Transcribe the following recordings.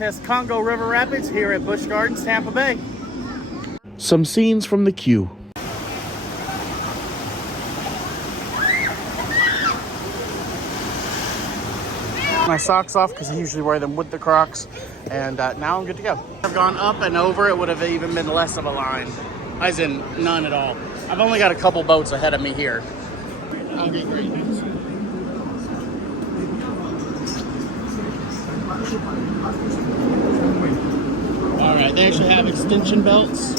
test Congo River Rapids here at Busch Gardens Tampa Bay. Some scenes from the queue. My socks off because I usually wear them with the Crocs, and now I'm good to go. I've gone up and over, it would have even been less of a line, as in none at all. I've only got a couple boats ahead of me here. Okay, great. All right, they actually have extension belts.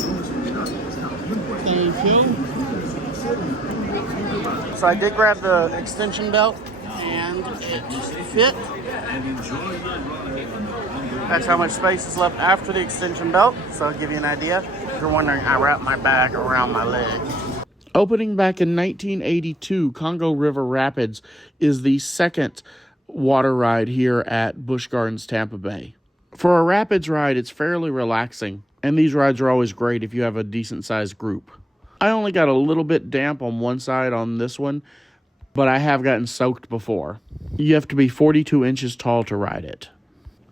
Thank you. So I did grab the extension belt and it fit. That's how much space is left after the extension belt, so I'll give you an idea. If you're wondering, I wrap my bag around my leg. Opening back in 1982, Congo River Rapids is the second water ride here at Busch Gardens Tampa Bay. For a rapids ride, it's fairly relaxing, and these rides are always great if you have a decent-sized group. I only got a little bit damp on one side on this one, but I have gotten soaked before. You have to be 42 inches tall to ride it.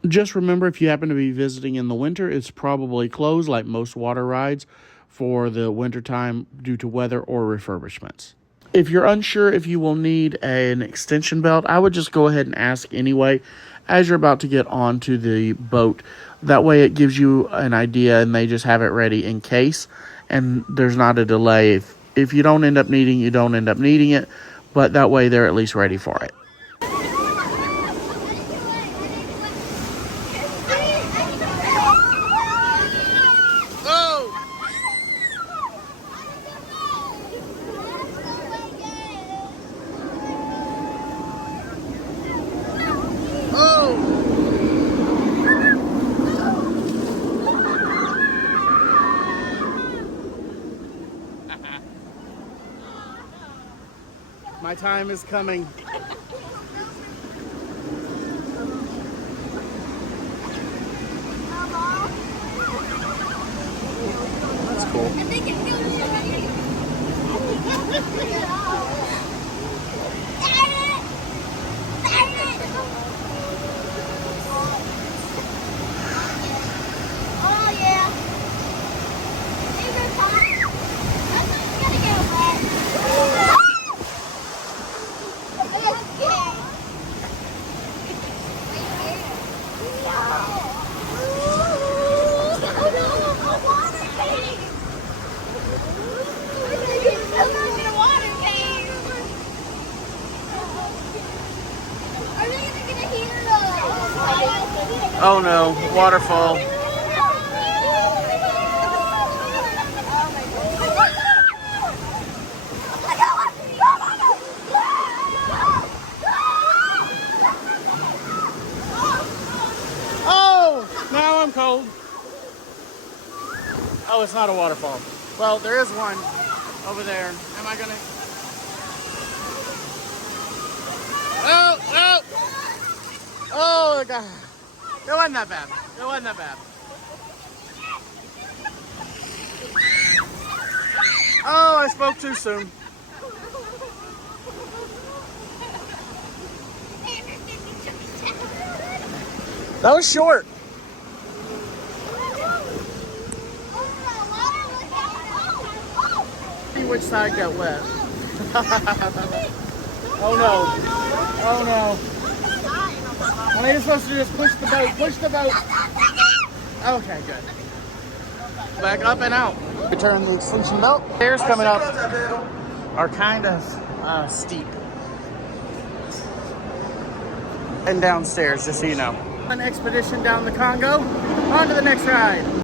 Just remember, if you happen to be visiting in the winter, it's probably closed like most water rides for the winter time due to weather or refurbishments. If you're unsure if you will need an extension belt, I would just go ahead and ask anyway as you're about to get onto the boat. That way it gives you an idea and they just have it ready in case, and there's not a delay. If you don't end up needing, you don't end up needing it, but that way they're at least ready for it. My time is coming. That's cool. Oh yeah. Oh no, waterfall. Oh, now I'm cold. Oh, it's not a waterfall. Well, there is one over there. Am I gonna? Oh, oh! Oh, God. It wasn't that bad. It wasn't that bad. Oh, I spoke too soon. That was short. See which side got wet. Oh no. Oh no. What are you supposed to do is push the boat. Push the boat. Okay, good. Back up and out. Return the extension belt. Stairs coming up are kind of steep. And downstairs, just so you know. An expedition down the Congo. On to the next ride.